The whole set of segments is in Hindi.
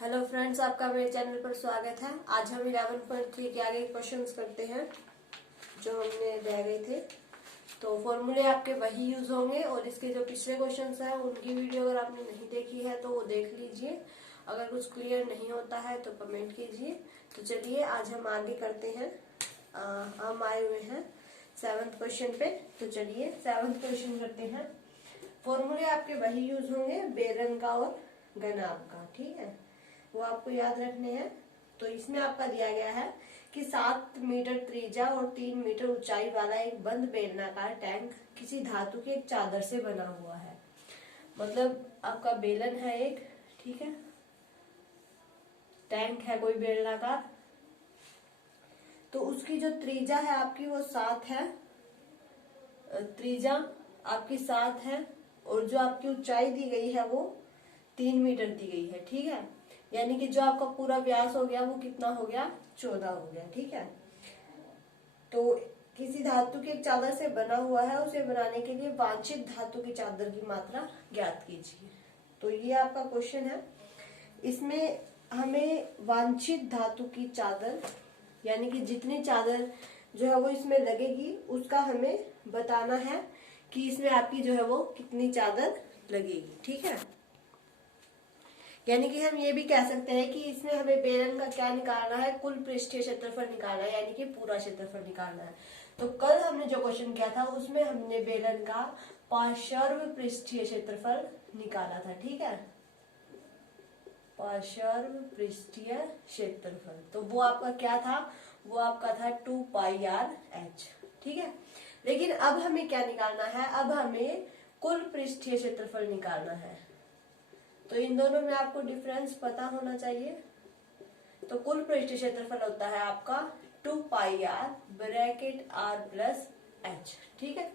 हेलो फ्रेंड्स, आपका मेरे चैनल पर स्वागत है। आज हम 11.3 के आगे क्वेश्चंस करते हैं जो हमने रह गए थे। तो फॉर्मूले आपके वही यूज होंगे और इसके जो पिछले क्वेश्चंस हैं उनकी वीडियो अगर आपने नहीं देखी है तो वो देख लीजिए। अगर कुछ क्लियर नहीं होता है तो कमेंट कीजिए। तो चलिए आज हम आगे करते हैं। हम आए हुए हैं 7th क्वेश्चन पे। तो चलिए 7th क्वेश्चन करते हैं। फॉर्मूले आपके वही यूज होंगे, बेलन का और घनाभ का, ठीक है, वो आपको याद रखने हैं। तो इसमें आपका दिया गया है कि 7 मीटर त्रिज्या और 3 मीटर ऊंचाई वाला एक बंद बेलनाकार टैंक किसी धातु की एक चादर से बना हुआ है। मतलब आपका बेलन है एक, ठीक है, टैंक है कोई बेलनाकार, तो उसकी जो त्रिज्या है आपकी वो 7 है, त्रिज्या आपकी 7 है और जो आपकी ऊंचाई दी गई है वो 3 मीटर दी गई है, ठीक है। यानी कि जो आपका पूरा व्यास हो गया वो कितना हो गया, 14 हो गया, ठीक है। तो किसी धातु की एक चादर से बना हुआ है, उसे बनाने के लिए वांछित धातु की चादर की मात्रा ज्ञात कीजिए। तो ये आपका क्वेश्चन है। इसमें हमें वांछित धातु की चादर यानी कि जितनी चादर जो है वो इसमें लगेगी उसका हमें बताना है कि इसमें आपकी जो है वो कितनी चादर लगेगी, ठीक है। यानी कि हम ये भी कह सकते हैं कि इसमें हमें बेलन का क्या निकालना है, कुल पृष्ठीय क्षेत्रफल निकालना है, यानी कि पूरा क्षेत्रफल निकालना है। तो कल हमने जो क्वेश्चन किया था उसमें हमने बेलन का पार्श्व पृष्ठीय क्षेत्रफल निकाला था, ठीक है, पार्श्व पृष्ठीय क्षेत्रफल। तो वो आपका क्या था, वो आपका था 2πr/h, ठीक है। लेकिन अब हमें क्या निकालना है, अब हमें कुल पृष्ठीय क्षेत्रफल निकालना है। तो इन दोनों में आपको डिफरेंस पता होना चाहिए। तो कुल पृष्ठीय क्षेत्रफल होता है आपका 2πr/h, ठीक है।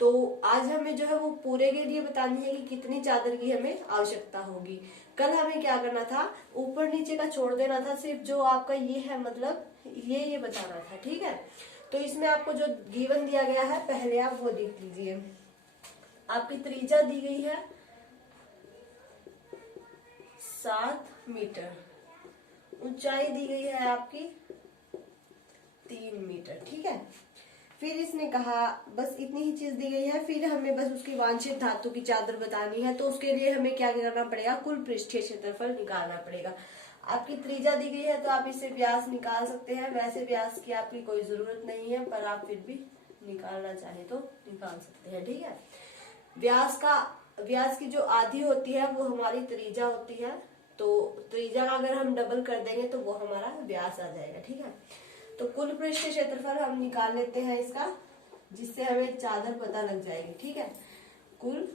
तो आज हमें जो है वो पूरे के लिए बतानी है कि कितनी चादर की हमें आवश्यकता होगी। कल हमें क्या करना था, ऊपर नीचे का छोड़ देना था, सिर्फ जो आपका ये है मतलब ये बताना था, ठीक है। तो इसमें आपको जो गिवन दिया गया है पहले आप वो देख लीजिए। आपकी त्रिज्या दी गई है 7 मीटर, ऊंचाई दी गई है आपकी 3 मीटर, ठीक है। फिर इसने कहा बस इतनी ही चीज दी गई है, फिर हमें बस उसकी वांछित धातु की चादर बतानी है। तो उसके लिए हमें क्या करना पड़ेगा, कुल पृष्ठीय क्षेत्रफल निकालना पड़ेगा। आपकी त्रिज्या दी गई है तो आप इससे व्यास निकाल सकते हैं। वैसे व्यास की आपकी कोई जरूरत नहीं है, पर आप फिर भी निकालना चाहे तो निकाल सकते हैं, ठीक है। व्यास की जो आधी होती है वो हमारी त्रिज्या होती है। तो त्रिज्या का अगर हम डबल कर देंगे तो वो हमारा व्यास आ जाएगा, ठीक है। तो कुल पृष्ठीय क्षेत्रफल हम निकाल लेते हैं इसका, जिससे हमें चादर पता लग जाएगी, ठीक है। कुल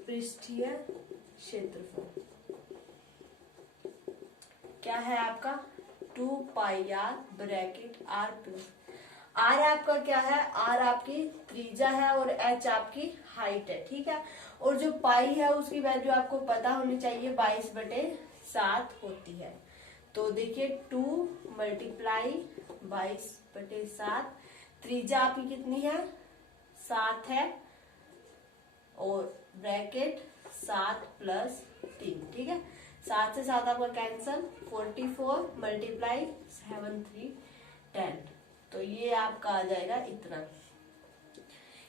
पृष्ठीय क्षेत्रफल क्या है आपका 2πr/r+। आर आपका क्या है, आर आपकी त्रिज्या है और एच आपकी हाइट है, ठीक है। और जो पाई है उसकी वैल्यू आपको पता होनी चाहिए, 22/7 होती है। तो देखिए 2 × 22/7, त्रिज्या आपकी कितनी है, 7 है और ब्रैकेट 7 + 3, ठीक है। 7 से 7 आपका कैंसल, 44 × 7 3 10। तो ये आपका आ जाएगा इतना,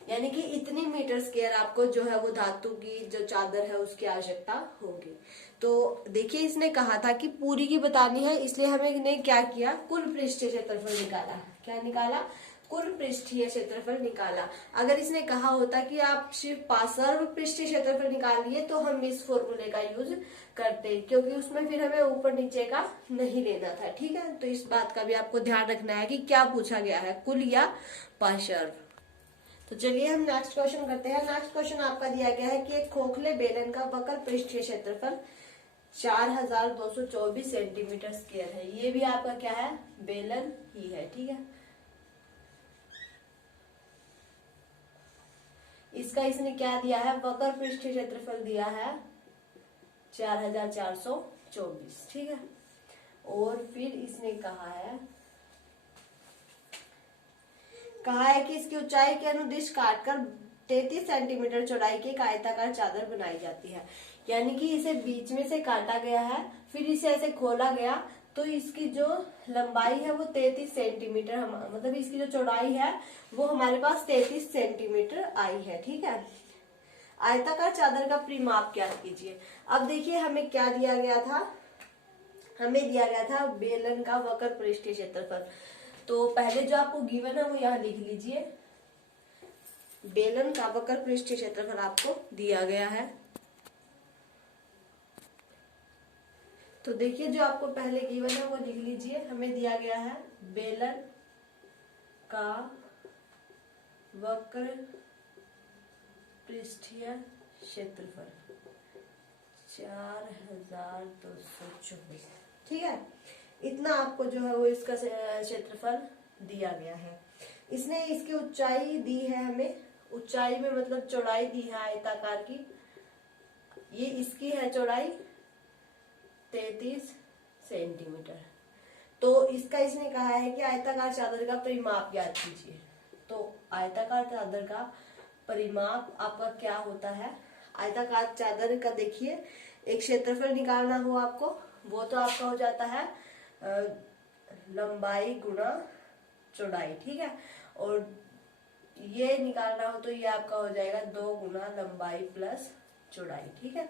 यानी कि इतनी मीटर स्क्वायर आपको जो है वो धातु की जो चादर है उसकी आवश्यकता होगी। तो देखिए इसने कहा था कि पूरी की बतानी है, इसलिए हमने क्या किया, कुल पृष्ठीय क्षेत्रफल निकाला। क्या निकाला, कुल पृष्ठीय क्षेत्रफल निकाला। अगर इसने कहा होता कि आप सिर्फ पार्श्व पृष्ठीय क्षेत्रफल निकालिए तो हम इस फॉर्मूले का यूज करते, क्योंकि उसमें फिर हमें ऊपर नीचे का नहीं लेना था, ठीक है। तो इस बात का भी आपको ध्यान रखना है कि क्या पूछा गया है, कुल या पार्श्व। तो चलिए हम नेक्स्ट क्वेश्चन करते हैं। नेक्स्ट क्वेश्चन आपका दिया गया है कि एक खोखले बेलन का वक्र पृष्ठीय क्षेत्रफल 4224 सेंटीमीटर स्क्वायर है। ये भी आपका क्या है, बेलन ही है, ठीक है। इसका इसने क्या दिया है, वक्र पृष्ठीय क्षेत्रफल दिया है 4424, ठीक है। और फिर इसने कहा है कि इसकी ऊंचाई के अनुदिश काटकर 33 सेंटीमीटर चौड़ाई की एक आयताकार चादर बनाई जाती है। यानी कि इसे बीच में से काटा गया है, फिर इसे ऐसे खोला गया, तो इसकी जो लंबाई है वो 33 सेंटीमीटर, मतलब इसकी जो चौड़ाई है वो हमारे पास 33 सेंटीमीटर आई है। ठीक है, आयताकार चादर का परिमाप क्या कीजिए। अब देखिए हमें क्या दिया गया था, हमें दिया गया था बेलन का वक्र पृष्ठीय क्षेत्रफल। तो पहले जो आपको गिवन है वो यहाँ लिख लीजिए, बेलन का वक्र पृष्ठीय क्षेत्रफल आपको दिया गया है। तो देखिए जो आपको पहले गिवन है वो लिख लीजिए, हमें दिया गया है बेलन का वक्र पृष्ठीय क्षेत्रफल 4224। ठीक है, इतना आपको जो है वो इसका क्षेत्रफल दिया गया है। इसने इसकी ऊंचाई दी है हमें, ऊंचाई में मतलब चौड़ाई दी है आयताकार की, ये इसकी है चौड़ाई 33 सेंटीमीटर। तो इसका इसने कहा है कि आयताकार चादर का परिमाप ज्ञात कीजिए। तो आयताकार चादर का परिमाप आपका क्या होता है, आयताकार चादर का देखिए एक क्षेत्रफल निकालना हो आपको, वो तो आपका हो जाता है लंबाई गुणा चौड़ाई। ठीक है, और ये निकालना हो तो ये आपका हो जाएगा 2 गुना लंबाई प्लस चौड़ाई। ठीक है,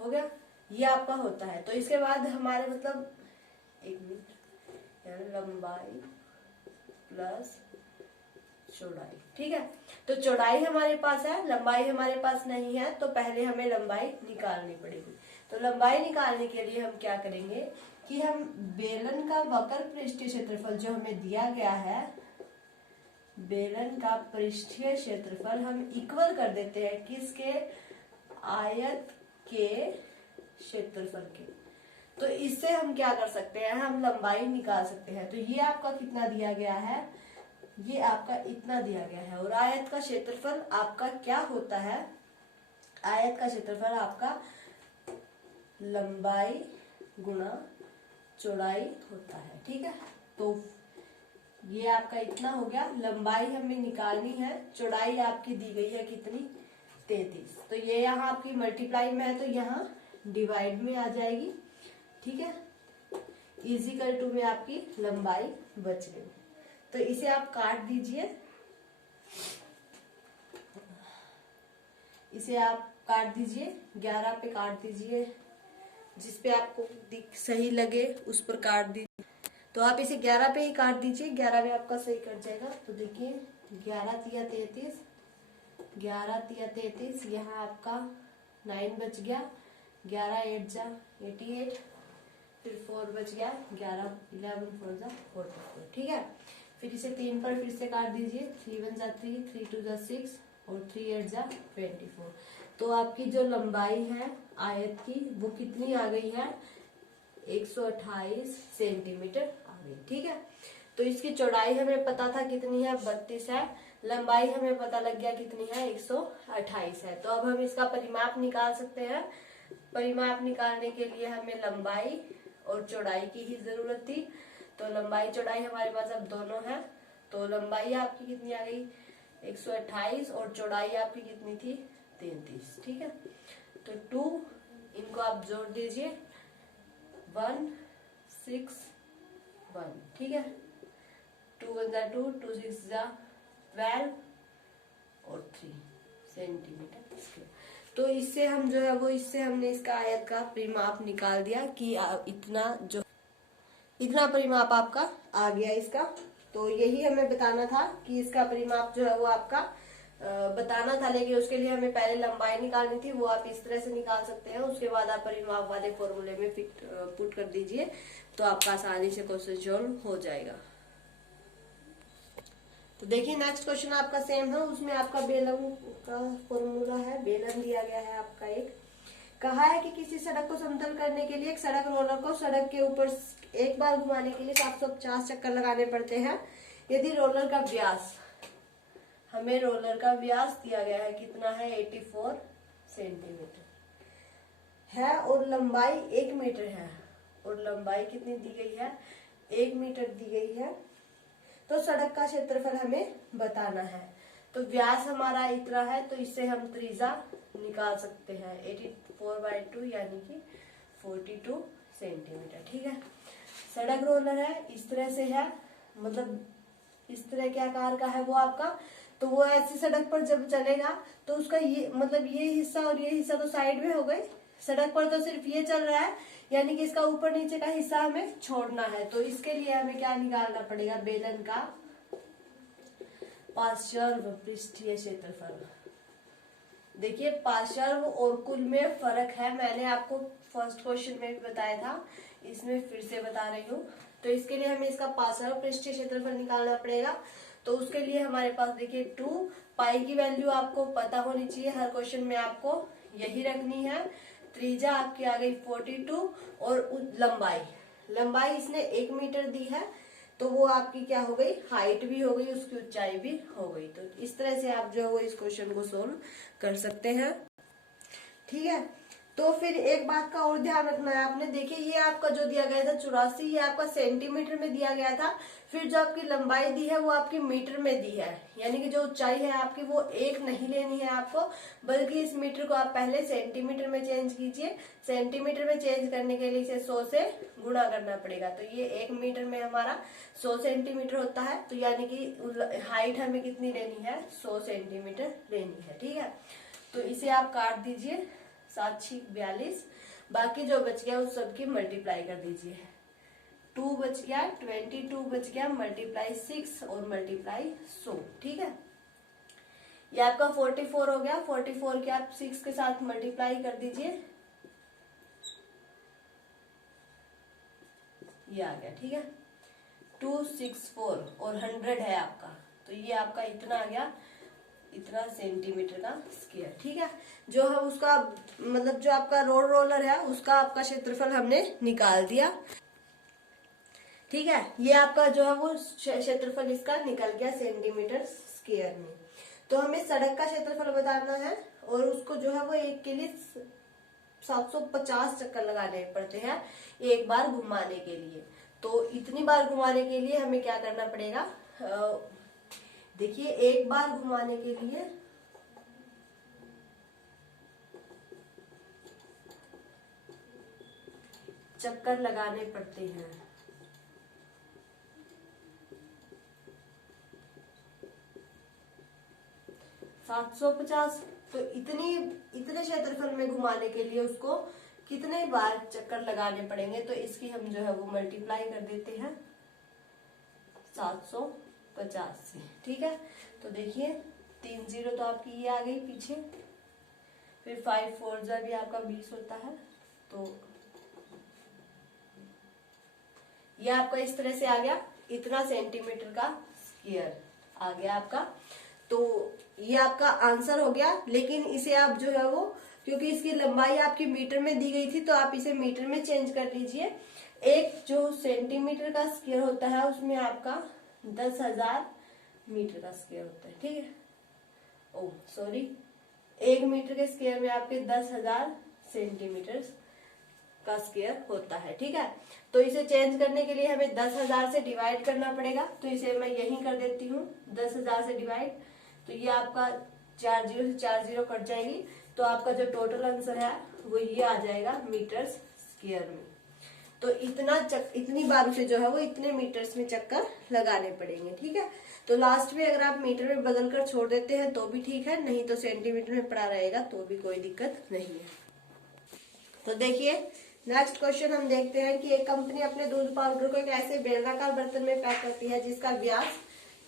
हो गया, ये आपका होता है। तो इसके बाद हमारे मतलब एक मिनट, लंबाई प्लस चौड़ाई। ठीक है, तो चौड़ाई हमारे पास है, लंबाई हमारे पास नहीं है, तो पहले हमें लंबाई निकालनी पड़ेगी। तो लंबाई निकालने के लिए हम क्या करेंगे कि हम बेलन का वक्र पृष्ठीय क्षेत्रफल जो हमें दिया गया है, बेलन का पृष्ठीय क्षेत्रफल हम इक्वल कर देते हैं किसके, आयत के क्षेत्रफल के। तो इससे हम क्या कर सकते हैं, हम लंबाई निकाल सकते हैं। तो ये आपका कितना दिया गया है, ये आपका इतना दिया गया है। और आयत का क्षेत्रफल आपका क्या होता है, आयत का क्षेत्रफल आपका लंबाई गुणा चौड़ाई होता है। ठीक है, तो ये आपका इतना हो गया, लंबाई हमें निकालनी है, चौड़ाई आपकी दी गई है कितनी, 33। तो ये यहाँ आपकी मल्टीप्लाई में है तो यहाँ डिवाइड में आ जाएगी। ठीक है, इजिकल टू में आपकी लंबाई बच गई। तो इसे आप काट दीजिए, इसे आप काट दीजिए, 11 पे काट दीजिए, जिस पे आपको सही लगे उस पर काट दीजिए। तो आप इसे 11 पे ही काट दीजिए, 11 में आपका सही कट जाएगा। तो देखिए 11 तिया 33, 11 तिया 33, यहाँ आपका 9 बच गया, 11 8 जा 88, फिर 4 बच गया, 11 11 4 जा 44। ठीक है, फिर इसे 3 पर फिर से काट दीजिए, 3 1 जा 3, 3 2 जा 6 और 3 8 जा 24। तो आपकी जो लंबाई है आयत की वो कितनी आ गई है, 128 सेंटीमीटर आ गई। ठीक है, तो इसकी चौड़ाई हमें पता था कितनी है, 32 है, लंबाई हमें पता लग गया कितनी है, 128 है। तो अब हम इसका परिमाप निकाल सकते हैं। परिमाप निकालने के लिए हमें लंबाई और चौड़ाई की ही जरूरत थी। तो लंबाई चौड़ाई हमारे पास अब दोनों है। तो लंबाई आपकी कितनी आ गई, 128, और चौड़ाई आपकी कितनी थी, 33। ठीक है, तो 2 इनको आप जोड़ दीजिए, 1 6 1। ठीक है, 2 1 जा 2, 2 6 जा 12 और 3 सेंटीमीटर। तो इससे हम जो है वो, इससे हमने इसका आयत का परिमाप निकाल दिया कि इतना परिमाप आपका आ गया इसका। तो यही हमें बताना था कि इसका परिमाप जो है वो आपका बताना था, लेकिन उसके लिए हमें पहले लंबाई निकालनी थी, वो आप इस तरह से निकाल सकते हैं। उसके बाद आप परिमाप वाले फॉर्मूले में पुट कर दीजिए, तो आपका आसानी से क्वेश्चन सॉल्व हो जाएगा। तो देखिए नेक्स्ट क्वेश्चन आपका सेम है, उसमें आपका बेलन का फॉर्मूला है, बेलन दिया गया है आपका। एक कहा है कि किसी सड़क को समतल करने के लिए एक सड़क रोलर को सड़क के ऊपर एक बार घुमाने के लिए 750 चक्कर लगाने पड़ते हैं। यदि रोलर का व्यास, हमें रोलर का व्यास दिया गया है कितना है, 84 सेंटीमीटर है, और लंबाई 1 मीटर है, और लंबाई कितनी दी गई है, 1 मीटर दी गई है। तो सड़क का क्षेत्रफल हमें बताना है। तो व्यास हमारा इतना है, तो इससे हम त्रिज्या निकाल सकते हैं 84/2 यानी कि 42 सेंटीमीटर। ठीक है। सड़क रोलर है, इस तरह से है, मतलब इस तरह के आकार का है वो आपका। तो वो ऐसी सड़क पर जब चलेगा तो उसका ये मतलब ये हिस्सा और ये हिस्सा तो साइड में हो गए। सड़क पर तो सिर्फ ये चल रहा है, यानी कि इसका ऊपर नीचे का हिस्सा हमें छोड़ना है। तो इसके लिए हमें क्या निकालना पड़ेगा, बेलन का पार्श्व पृष्ठीय क्षेत्रफल। देखिए पार्श्व और कुल में फर्क है, मैंने आपको फर्स्ट क्वेश्चन में भी बताया था, इसमें फिर से बता रही हूँ। तो इसके लिए हमें इसका पार्श्व पृष्ठीय क्षेत्रफल निकालना पड़ेगा। तो उसके लिए हमारे पास देखिए 2 पाई की वैल्यू आपको पता होनी चाहिए, हर क्वेश्चन में आपको यही रखनी है। त्रिज्या आपकी आ गई 42 और लंबाई इसने 1 मीटर दी है, तो वो आपकी क्या हो गई, हाइट भी हो गई, उसकी ऊंचाई भी हो गई। तो इस तरह से आप जो है वो इस क्वेश्चन को सोल्व कर सकते हैं। ठीक है। तो फिर एक बात का और ध्यान रखना है आपने, देखिए ये आपका जो दिया गया था 84, ये आपका सेंटीमीटर में दिया गया था। फिर जो आपकी लंबाई दी है वो आपकी मीटर में दी है, यानी कि जो ऊंचाई है आपकी वो 1 नहीं लेनी है आपको, बल्कि इस मीटर को आप पहले सेंटीमीटर में चेंज कीजिए। सेंटीमीटर में चेंज करने के लिए इसे 100 से गुणा करना पड़ेगा। तो ये 1 मीटर में हमारा 100 सेंटीमीटर होता है, तो यानी कि हाइट हमें कितनी लेनी है, 100 सेंटीमीटर लेनी है। ठीक है। तो इसे आप काट दीजिए, 7×6=42, बाकी जो बच गया उस सब की मल्टीप्लाई कर दीजिए। 2 बच गया, 22 बच गया, मल्टीप्लाई 6 और मल्टीप्लाई 100। ठीक है। ये आपका 44 हो गया, 44 के आप 6 के साथ मल्टीप्लाई कर दीजिए, ये आ गया। ठीक है। 264 और 100 है आपका, तो ये आपका इतना आ गया, इतना सेंटीमीटर का स्क्वायर। ठीक है। जो है उसका मतलब जो आपका रोड रोलर है उसका आपका क्षेत्रफल हमने निकाल दिया। ठीक है। ये आपका जो है वो क्षेत्रफल इसका निकल गया सेंटीमीटर स्क्वायर में। तो हमें सड़क का क्षेत्रफल बताना है, और उसको जो है वो एक के लिए 750 चक्कर लगाने पड़ते हैं एक बार घुमाने के लिए। तो इतनी बार घुमाने के लिए हमें क्या करना पड़ेगा, देखिए एक बार घुमाने के लिए चक्कर लगाने पड़ते हैं। सात 750, तो इतने क्षेत्रफल में घुमाने के लिए उसको कितने बार चक्कर लगाने पड़ेंगे, तो इसकी हम जो है वो मल्टीप्लाई कर देते हैं 750 से। ठीक है। तो देखिए 3 0 तो आपकी ये आ गई पीछे, फिर 5 4 भी आपका 20 होता है, तो ये आपका इस तरह से आ गया, इतना सेंटीमीटर का स्क्वायर आ गया आपका। तो ये आपका आंसर हो गया। लेकिन इसे आप जो है वो, क्योंकि इसकी लंबाई आपकी मीटर में दी गई थी, तो आप इसे मीटर में चेंज कर लीजिए। एक जो सेंटीमीटर का स्क्वायर होता है उसमें आपका 10,000 मीटर का स्क्वायर होता है। ठीक है। ओ सॉरी, 1 मीटर के स्क्वायर में आपके 10,000 सेंटीमीटर का स्क्वायर होता है। ठीक है। तो इसे चेंज करने के लिए हमें 10,000 से डिवाइड करना पड़ेगा, तो इसे मैं यही कर देती हूँ 10,000 से डिवाइड। तो ये आपका 4 0 से 4 0 कट जाएगी, तो आपका जो टोटल आंसर है वो ये आ जाएगा मीटर स्क्वायर में। तो इतनी बार उसे जो है वो इतने मीटर्स में चक्कर लगाने पड़ेंगे। ठीक है। तो लास्ट में अगर आप मीटर में बदल कर छोड़ देते हैं तो भी ठीक है, नहीं तो सेंटीमीटर में पड़ा रहेगा तो भी कोई दिक्कत नहीं है। तो देखिए नेक्स्ट क्वेश्चन हम देखते हैं कि एक कंपनी अपने दूध पाउडर को एक ऐसे बेलनाकार बर्तन में पैक करती है जिसका व्यास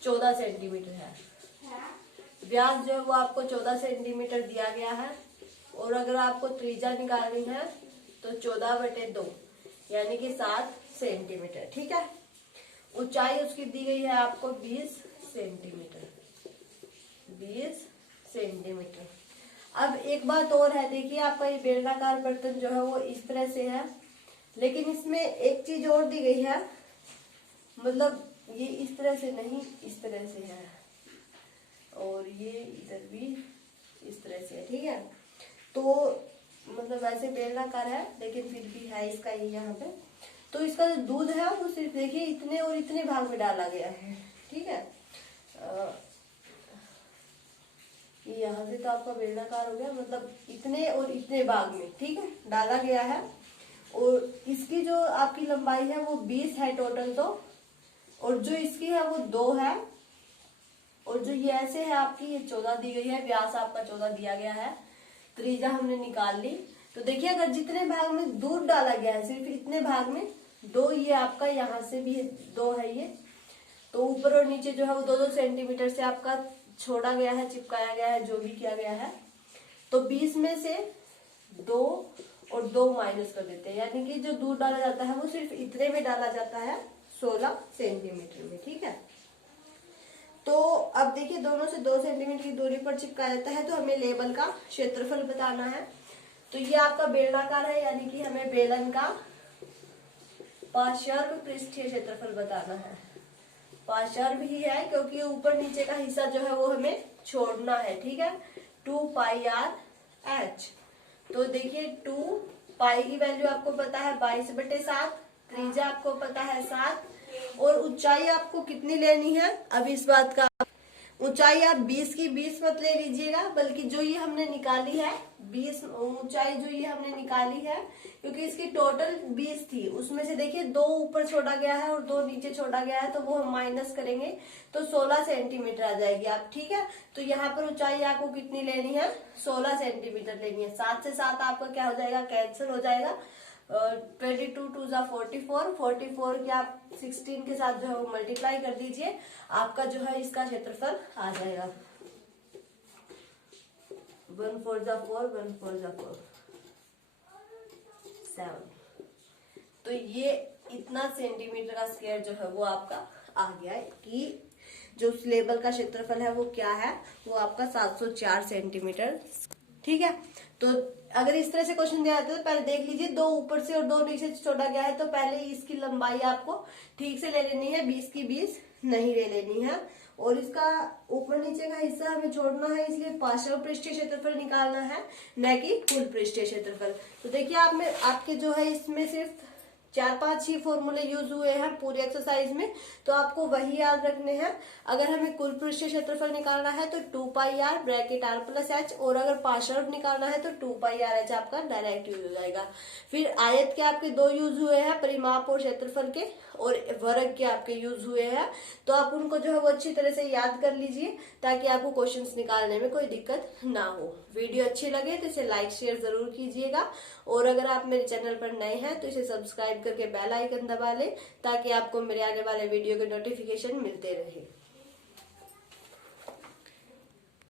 14 सेंटीमीटर है। व्यास जो है वो आपको 14 सेंटीमीटर दिया गया है, और अगर आपको त्रिज्या निकालनी है तो 14/2 यानी कि 7 सेंटीमीटर। ठीक है। ऊंचाई उसकी दी गई है आपको 20 सेंटीमीटर। 20 सेंटीमीटर। अब एक बात और है, देखिए आपका ये बेलनाकार बर्तन जो है वो इस तरह से है, लेकिन इसमें एक चीज और दी गई है, मतलब ये इस तरह से नहीं, इस तरह से है, और ये इधर भी इस तरह से है। ठीक है। तो मतलब वैसे बेलनाकार है लेकिन फिर भी है इसका ये यहाँ पे। तो इसका जो दूध है वो सिर्फ देखिए इतने और इतने भाग में डाला गया है। ठीक है। ये यहाँ से तो आपका बेलनाकार हो गया, मतलब इतने और इतने भाग में, ठीक है, डाला गया है। और इसकी जो आपकी लंबाई है वो 20 है टोटल तो, और जो इसकी है वो 2 है, और जो ये ऐसे है आपकी ये 14 दी गई है, व्यास आपका 14 दिया गया है, त्रिज्या हमने निकाल ली। तो देखिए अगर जितने भाग में दूर डाला गया है सिर्फ इतने भाग में 2, ये आपका यहाँ से भी 2 है ये, तो ऊपर और नीचे जो है वो 2-2 सेंटीमीटर से आपका छोड़ा गया है, चिपकाया गया है, जो भी किया गया है। तो 20 में से 2 और 2 माइनस कर देते हैं, यानी कि जो दूर डाला जाता है वो सिर्फ इतने में डाला जाता है, 16 सेंटीमीटर में, ठीक है। तो अब देखिए दोनों से 2 सेंटीमीटर की दूरी पर चिपकाया जाता है, तो हमें लेबल का क्षेत्रफल बताना है। तो ये आपका बेलनाकार है, यानी कि हमें बेलन का पार्श्व पृष्ठीय क्षेत्रफल बताना है। पार्श्व ही है क्योंकि ऊपर नीचे का हिस्सा जो है वो हमें छोड़ना है, ठीक है। 2πr/h। तो देखिए 2 पाई की वैल्यू आपको पता है 22/7, त्रिज्या आपको पता है 7, और ऊंचाई आपको कितनी लेनी है, अब इस बात का ऊंचाई आप 20 की 20 मत ले लीजिएगा, बल्कि जो ये हमने निकाली है 20 ऊंचाई जो ये हमने निकाली है, क्योंकि इसकी टोटल 20 थी, उसमें से देखिए 2 ऊपर छोड़ा गया है और 2 नीचे छोड़ा गया है, तो वो हम माइनस करेंगे तो 16 सेंटीमीटर आ जाएगी आप, ठीक है। तो यहाँ पर ऊंचाई आपको कितनी लेनी है, 16 सेंटीमीटर लेनी है। 7 से 7 आपका क्या हो जाएगा, कैंसिल हो जाएगा। 22 2 जा 44, 44 की आप 16 के साथ जो है वो मल्टीप्लाई कर दीजिए, आपका जो है इसका क्षेत्रफल आ जाएगा 1 4 जा 4, 1 4 जा 4, 7। तो ये इतना सेंटीमीटर का स्क्वायर जो है वो आपका आ गया है, कि जो उस लेबल का क्षेत्रफल है वो क्या है, वो आपका 704 सेंटीमीटर, ठीक है। तो अगर इस तरह से क्वेश्चन दिया जाता है तो पहले देख लीजिए 2 ऊपर से और 2 नीचे से छोड़ा गया है, तो पहले इसकी लंबाई आपको ठीक से ले लेनी है, 20 की 20 नहीं ले लेनी है, और इसका ऊपर नीचे का हिस्सा हमें छोड़ना है, इसलिए पार्श्व पृष्ठीय क्षेत्रफल निकालना है, न कि कुल पृष्ठीय क्षेत्रफल। तो देखिए आप में आपके जो है इसमें सिर्फ 4-5 ही फॉर्मूले यूज हुए हैं पूरी एक्सरसाइज में, तो आपको वही याद रखने हैं। अगर हमें कुल पृष्ठीय क्षेत्रफल निकालना है तो 2πr ब्रैकेट r+h, और अगर पार्श्व निकालना है तो 2πr/h आपका डायरेक्ट यूज हो जाएगा। फिर आयत के आपके 2 यूज हुए हैं, परिमाप और क्षेत्रफल के, और वर्ग के आपके यूज हुए हैं, तो आप उनको जो है वो अच्छी तरह से याद कर लीजिए, ताकि आपको क्वेश्चंस निकालने में कोई दिक्कत ना हो। वीडियो अच्छी लगे तो इसे लाइक शेयर जरूर कीजिएगा, और अगर आप मेरे चैनल पर नए हैं तो इसे सब्सक्राइब करके बेल आइकन दबा लें, ताकि आपको मेरे आने वाले वीडियो के नोटिफिकेशन मिलते रहे।